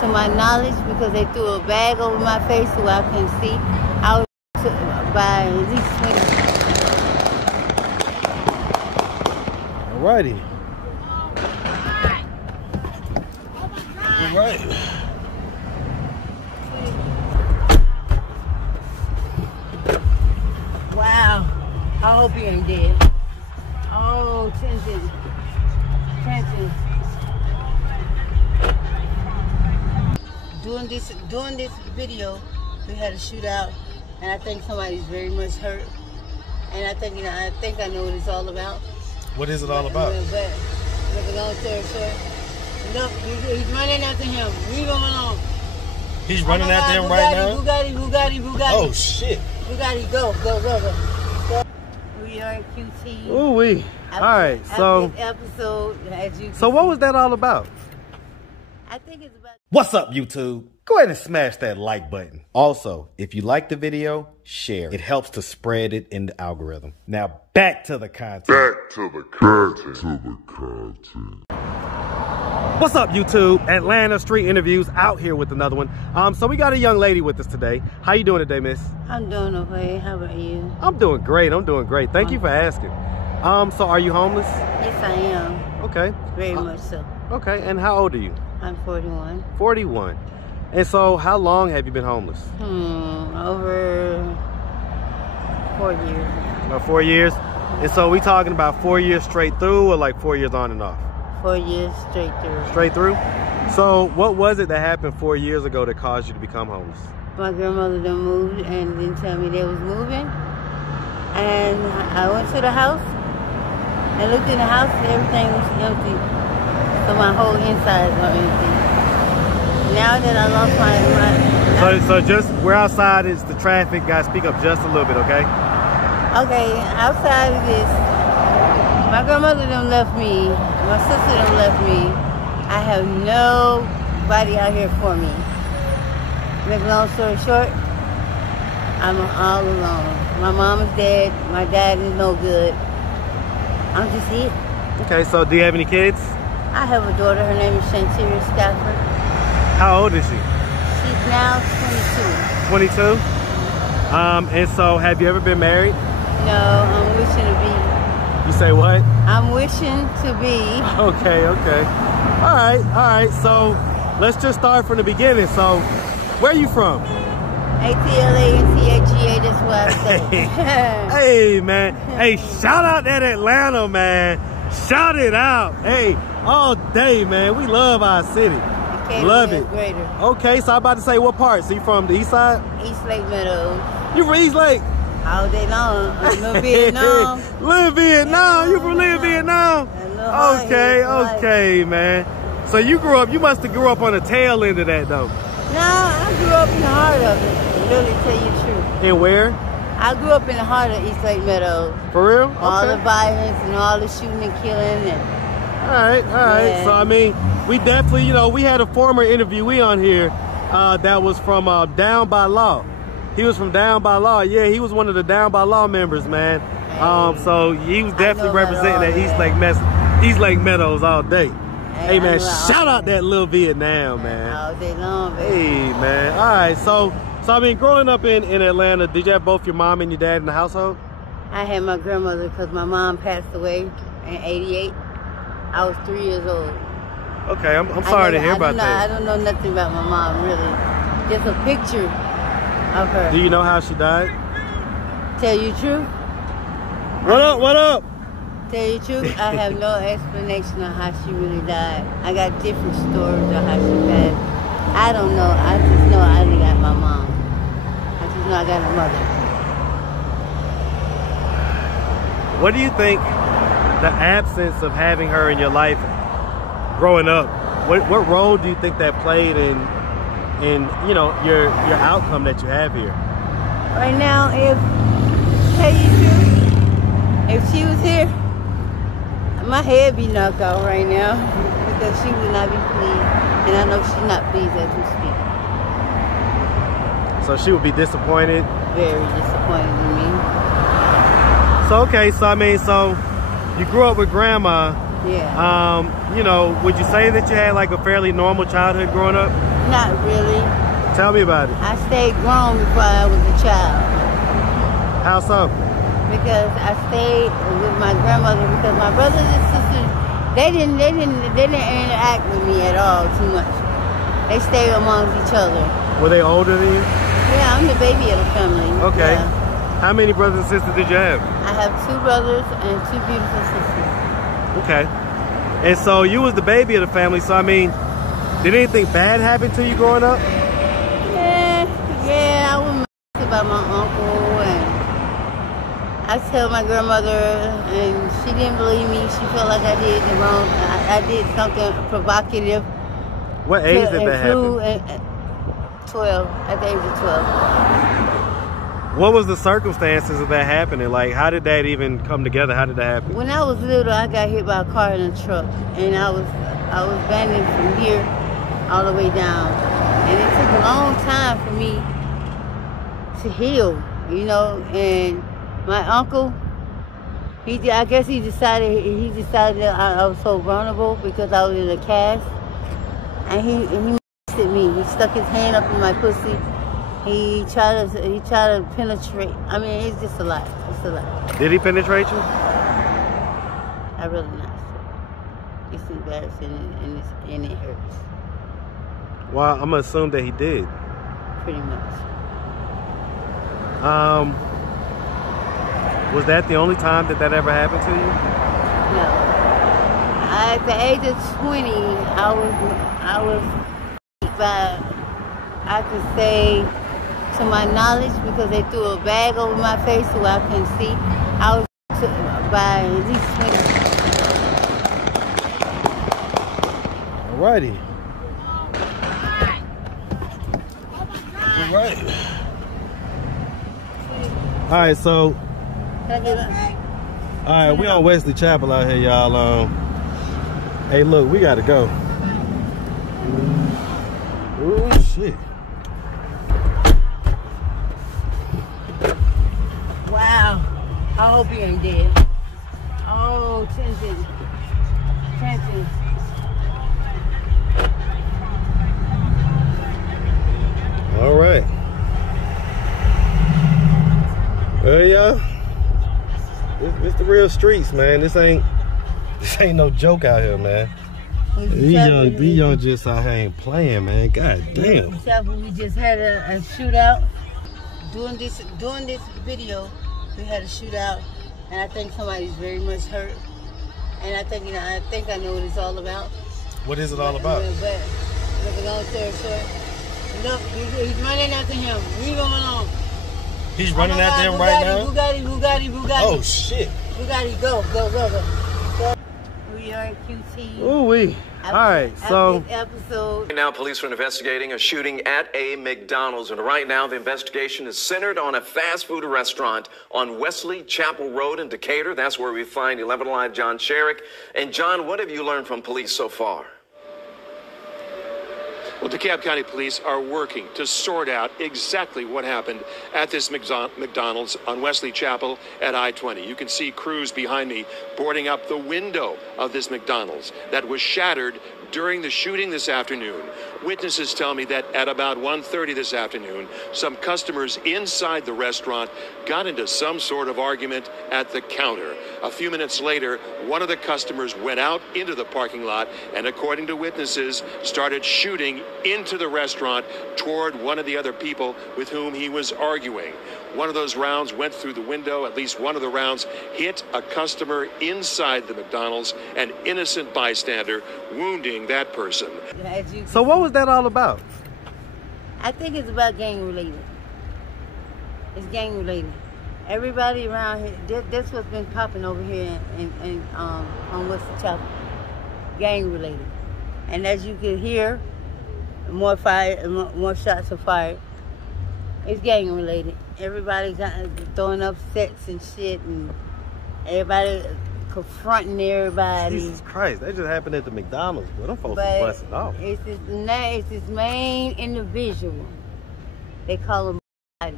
to my knowledge, because they threw a bag over my face so I couldn't see. I was by at least 20. Alrighty. All right. Wow. I hope he ain't dead. Oh, Trenton. Doing this video, we had a shootout, and I think somebody's very much hurt. And I think I know what it's all about. What is it all about? But a long story short, look, he's running after him. Leave him alone. He's running after him right now? Bugatti. Oh, shit. Bugatti, go. We are QT. Ooh wee. All right, so this episode, as you what was that all about? I think it's about. What's up, YouTube? Go ahead and smash that like button. Also, if you like the video, share. It helps to spread it in the algorithm. Now, back to the content. What's up, YouTube? Atlanta Street Interviews out here with another one. So we got a young lady with us today. How you doing today, miss? I'm doing okay. How about you? I'm doing great. Thank you for asking. So are you homeless? Yes, I am. Okay. Very much so. Okay, and how old are you? I'm 41. 41. And so how long have you been homeless? Over 4 years. About 4 years? And so we talking about 4 years straight through, or like 4 years on and off? 4 years straight through. Straight through? So what was it that happened 4 years ago that caused you to become homeless? My grandmother done moved and didn't tell me they was moving. And I went to the house and looked in the house and everything was empty. So my whole insides are empty. Now that I lost my So just, we're outside, is the traffic, guys, speak up just a little bit, okay? Okay, outside of this, my grandmother done left me, my sister done left me. I have nobody out here for me. Make a long story short, I'm all alone. My mom is dead, my dad is no good. I'm just here. Okay, so do you have any kids? I have a daughter, her name is Shantiria Stafford. How old is she? She's now 22. 22? And so have you ever been married? No, I'm wishing to be. You say what? I'm wishing to be. Okay. All right. So let's just start from the beginning. So where are you from? ATLANTHGA, that's what I say. Hey, man. Hey, shout out that Atlanta, man. Shout it out. Hey, all day, man. We love our city. Love it. Greater. Okay, so I'm about to say, what part? So you from the east side? East Lake Meadows. You from East Lake? All day long. Little Vietnam. Little Vietnam. You from Little Vietnam? Okay, man. So you must have grew up on the tail end of that, though. No, I grew up in the heart of it, to really tell you the truth. And where? I grew up in the heart of East Lake Meadows. For real? All Okay. the violence and all the shooting and killing. And All right. Yeah. So, I mean, we definitely, we had a former interviewee on here that was from Down by Law. He was from Down by Law. Yeah, he was one of the Down by Law members, man. So he was definitely representing that East Lake Meadows all day. Hey, man, shout out that Little Vietnam, man. All day long, baby. Hey, man. All right. So I mean, growing up in Atlanta, did you have both your mom and your dad in the household? I had my grandmother because my mom passed away in '88. I was 3 years old. Okay, I'm sorry to hear about that. I don't know nothing about my mom, really. Just a picture of her. Do you know how she died? Tell you the truth? What up? Tell you the truth, I have no explanation of how she really died. I got different stories of how she passed. I don't know. I just know I only got my mom. I just know I got a mother. What do you think the absence of having her in your life growing up, what role do you think that played in your outcome that you have here? Right now, tell you the truth, if she was here, my head be knocked out right now because she would not be pleased, and I know she's not pleased as we speak. So she would be disappointed? Very disappointed in me. So okay, so I mean, so you grew up with grandma. Yeah. Would you say that you had like a fairly normal childhood growing up? Not really. Tell me about it. I stayed grown before I was a child. How so? Because I stayed with my grandmother because my brothers and sisters, they didn't interact with me at all too much. They stayed amongst each other. Were they older than you? Yeah, I'm the baby of the family. Okay. Yeah. How many brothers and sisters did you have? I have 2 brothers and 2 beautiful sisters. Okay. And so you was the baby of the family, so I mean, did anything bad happen to you growing up? Yeah, I was mad about my uncle, and I tell my grandmother, and she didn't believe me. She felt like I did the wrong, I did something provocative. What age did that happen? 12, at the age of 12. What was the circumstances of that happening? Like, how did that even come together? How did that happen? When I was little, I got hit by a car in a truck, and I was bandaged from here all the way down, and it took a long time for me to heal, you know. And my uncle, I guess he decided that I was so vulnerable because I was in a cast, and he messed at me. He stuck his hand up in my pussy. He tried to penetrate. I mean, it's just a lot. It's a lot. Did he penetrate you? I really not. It's embarrassing and it hurts. Well, I'm gonna assume that he did. Pretty much. Was that the only time that ever happened to you? No. At the age of 20, I was by, I could say, to my knowledge, because they threw a bag over my face so I couldn't see. I was by at least 20. Alrighty. Alright. Alright, so. Alright, we on Wesley Chapel out here, y'all. Hey, look, we gotta go. Oh, shit. Wow. I hope you ain't dead. Oh, tension. Tension. All right. Well, y'all, it's the real streets, man. This ain't no joke out here, man. These young just out here ain't playing, man. God damn. We just had a shootout. Doing this video, we had a shootout, and I think somebody's very much hurt. And I think I know what it's all about. What is it all about? But look, long story short. Look, he's running after him. Leave him alone. He's running after him right now? Bugatti. Oh, shit. Bugatti, go. We are in QT. Ooh-wee. All right, so. Right now, police are investigating a shooting at a McDonald's. And right now, the investigation is centered on a fast food restaurant on Wesley Chapel Road in Decatur. That's where we find 11 Alive John Sherrick. And John, what have you learned from police so far? Well, DeKalb County Police are working to sort out exactly what happened at this McDonald's on Wesley Chapel at I-20. You can see crews behind me boarding up the window of this McDonald's that was shattered during the shooting this afternoon. Witnesses tell me that at about 1:30 this afternoon, some customers inside the restaurant got into some sort of argument at the counter. A few minutes later, one of the customers went out into the parking lot and, according to witnesses, started shooting into the restaurant toward one of the other people with whom he was arguing. One of those rounds went through the window. At least one of the rounds hit a customer inside the McDonald's, an innocent bystander, wounding that person. So what was that all about? I think it's about gang related. It's gang related. Everybody around here, that's what's been popping over here on Wesley Chapel. Gang related. And as you can hear, more shots are fired. It's gang related. Everybody's throwing up sets and shit, and everybody confronting everybody. Jesus Christ, that just happened at the McDonald's, but them folks was busting off. It's this main individual. They call him Body.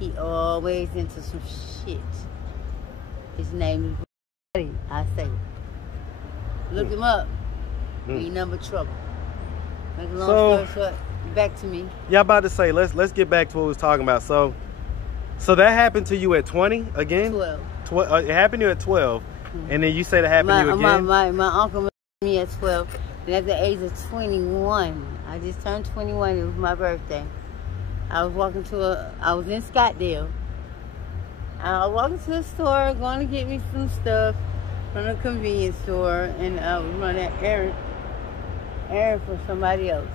He always into some shit. His name is Body, I say. Look him up. Ain't number trouble. Make a long story short, back to me. Yeah, I'm about to say, let's get back to what we was talking about. So that happened to you at 20 again? 12. It happened to you at 12, and then you say that happened to you again? My uncle met me at 12, and at the age of 21, I just turned 21. It was my birthday. I was in Scottsdale. I was walking to the store, going to get me some stuff from the convenience store, and I was running an errand for somebody else.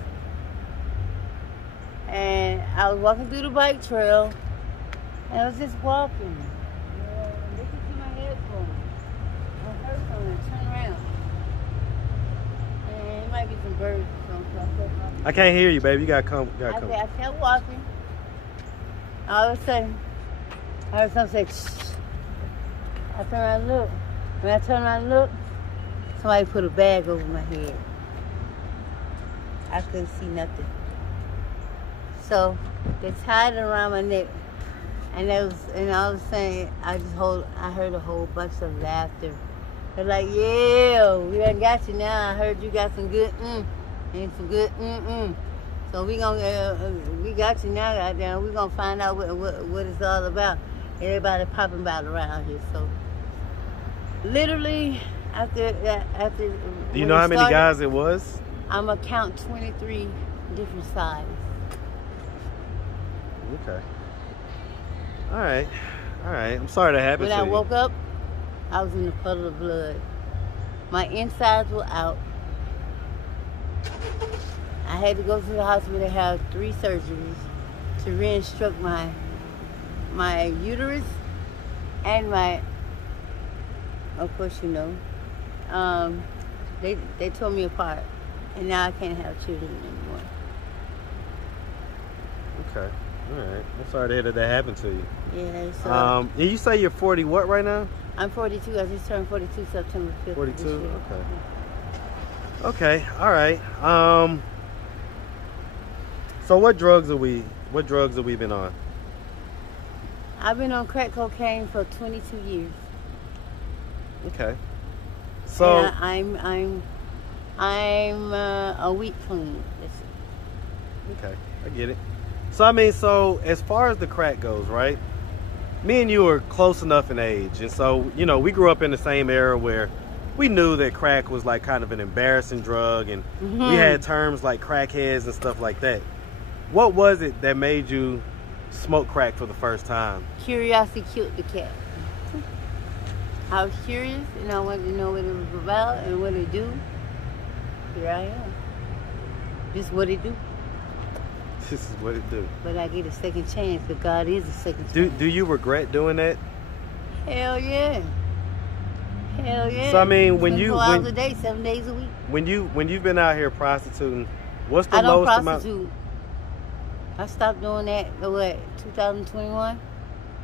And I was walking through the bike trail, and I was just walking. Looking to my headphones. I heard something, turn around. And it might be some birds or something. I can't hear you, baby. You gotta come. I kept walking. All of a sudden, I heard something say, shh. I turned around and looked. When I turned around and looked, somebody put a bag over my head. I couldn't see nothing. So they tied it around my neck. And all of a sudden, I heard a whole bunch of laughter. They're like, yeah, we done got you now. I heard you got some good and some good So we got you now, goddamn. We gonna find out what it's all about. Everybody popping about around here. So literally after. Do you know how many guys it was? I'm gonna count 23 different sizes. Okay. All right. I'm sorry that happened to you. When I woke up, I was in a puddle of blood. My insides were out. I had to go to the hospital to have 3 surgeries to reconstruct my uterus and my, of course you know, they tore me apart, and now I can't have children anymore. Okay. All right. I'm sorry to hear that happened to you. Yeah. So, you say you're 40 what right now? I'm 42. I just turned 42 September 5th. 42? This year. Okay. Okay. All right. So what drugs have we been on? I've been on crack cocaine for 22 years. Okay. So and I'm a week clean. Okay, I get it. So I mean, as far as the crack goes, right? Me and you are close enough in age, and so you know we grew up in the same era where we knew that crack was like kind of an embarrassing drug, and we had terms like crackheads and stuff like that. What was it that made you smoke crack for the first time? Curiosity killed the cat. I was curious, and I wanted to know what it was about and what it do. Here I am. Just what it do. This is what it do. But I get a second chance, because God is a second chance. Do you regret doing that? Hell yeah. Hell yeah. So I mean, 24 hours a day, 7 days a week. When you've been out here prostituting, what's the lowest amount? I don't prostitute. I stopped doing that, 2021?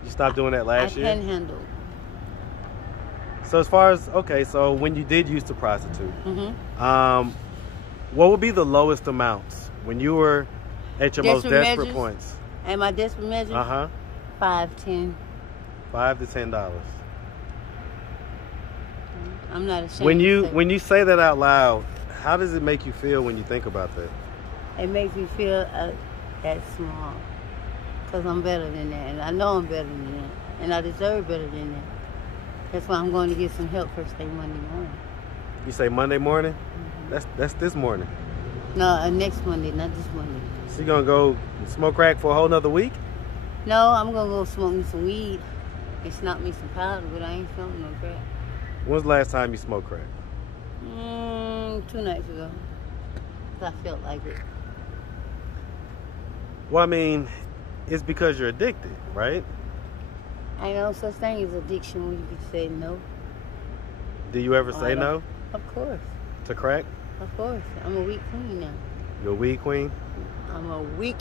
You stopped doing that last year? I panhandled. So as far as, okay, so when you did used to prostitute, what would be the lowest amounts when you were at your most desperate points? At my desperate measures? $5, $10. $5 to $10. I'm not ashamed. When you say that out loud, how does it make you feel when you think about that? It makes me feel that small, because I'm better than that, and I know I'm better than that, and I deserve better than that. That's why I'm going to get some help first thing Monday morning. You say Monday morning? That's this morning. No, next Monday, not this Monday. So you gonna go smoke crack for a whole nother week? No, I'm gonna go smoke me some weed and snuff me some powder, but I ain't smoking no crack. When's the last time you smoked crack? 2 nights ago. 'Cause I felt like it. Well, I mean, it's because you're addicted, right? Ain't no such thing as addiction when you can say no. Do you ever say no? Of course. To crack? Of course. I'm a weed queen now. You're a weed queen? I'm a week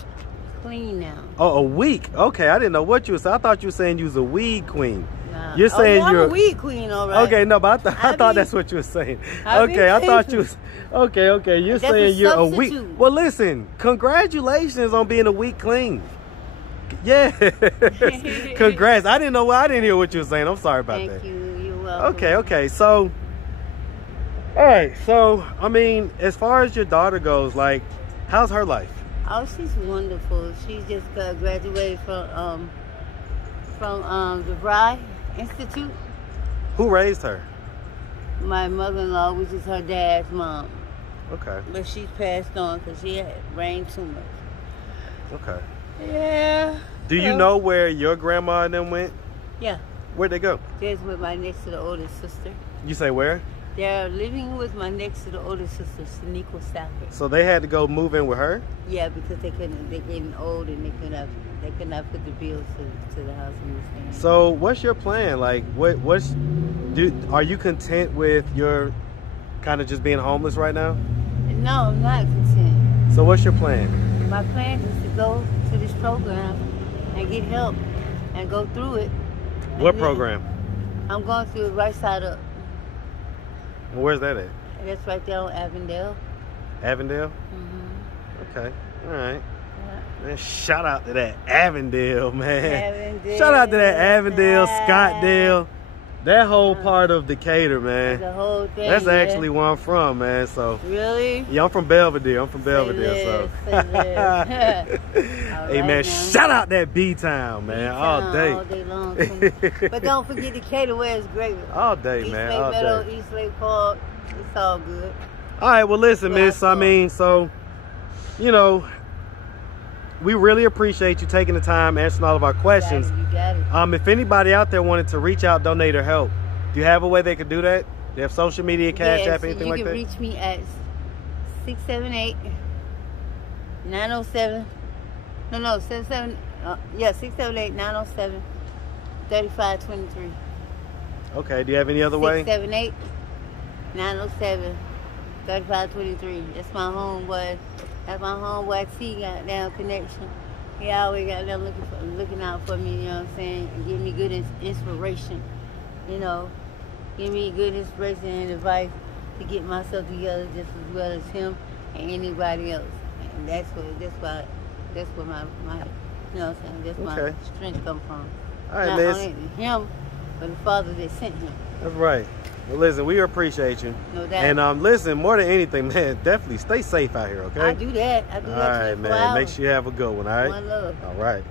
clean now. Oh, a week? Okay, I didn't know what you were saying. I thought you were saying you was a weed queen. Nah. You're saying I'm you're a weed queen, all right. Okay, no, but I thought that's what you were saying. Okay, I thought you was... Okay, you're saying you're a weed... Well, listen, congratulations on being a weed clean. Yeah. Congrats. I didn't hear what you were saying. I'm sorry about that. Thank you. You're welcome. Okay. So, all right. So, I mean, as far as your daughter goes, like, How's her life? Oh, she's wonderful. She just graduated from the Rye Institute. Who raised her? My mother-in-law, which is her dad's mom. Okay. But she's passed on because she had brain tumors. Okay. Yeah. Do you know where your grandma and them went? Yeah. Where'd they go? Just with my next to the oldest sister. You say where? They're living with my next to the oldest sister, Shaniqua Stafford. So they had to go move in with her? Yeah, because they're getting old and they could not put the bills to the house in this thing. So what's your plan? Like, are you content with your kind of just being homeless right now? No, I'm not content. So what's your plan? My plan is to go to this program and get help and go through it. What program? I'm going through it right side up. And where's that at? That's right there on Avondale. Avondale? Mm-hmm. Okay. All right. Yeah. Man, shout out to that Avondale, man. Avondale. Shout out to that Avondale, Scottsdale. That whole part of Decatur, man. The whole thing. That's actually where I'm from, man. So really? Yeah, I'm from Belvedere. I'm from Belvedere, so. Hey, man, shout out that B-Town, man. All day. All day long. But don't forget Decatur, where it's great. All day, man. All Meadow, day. East Lake Park. It's all good. All right, well, listen, miss. I mean, so, you know, we really appreciate you taking the time answering all of our questions. You got it. If anybody out there wanted to reach out, donate, or help, do you have a way they could do that? Do you have social media, Cash App, anything like that? You can reach me at 678-907. No, 678-907-3523. Okay, do you have any other way? 678-907-3523. That's my homeboy. That's my homeboy T got down connection. He always got there looking out for me, you know what I'm saying? And give me good inspiration, you know. Give me good inspiration and advice to get myself together just as well as him and anybody else. And that's where my you know what I'm saying, that's my strength come from. All right, not miss. only him, but the Father that sent him. That's right. Well, listen, we appreciate you. No doubt. And listen, more than anything, man, definitely stay safe out here, okay? I do that. All right, man. Make sure you have a good one, all right? One love. All right.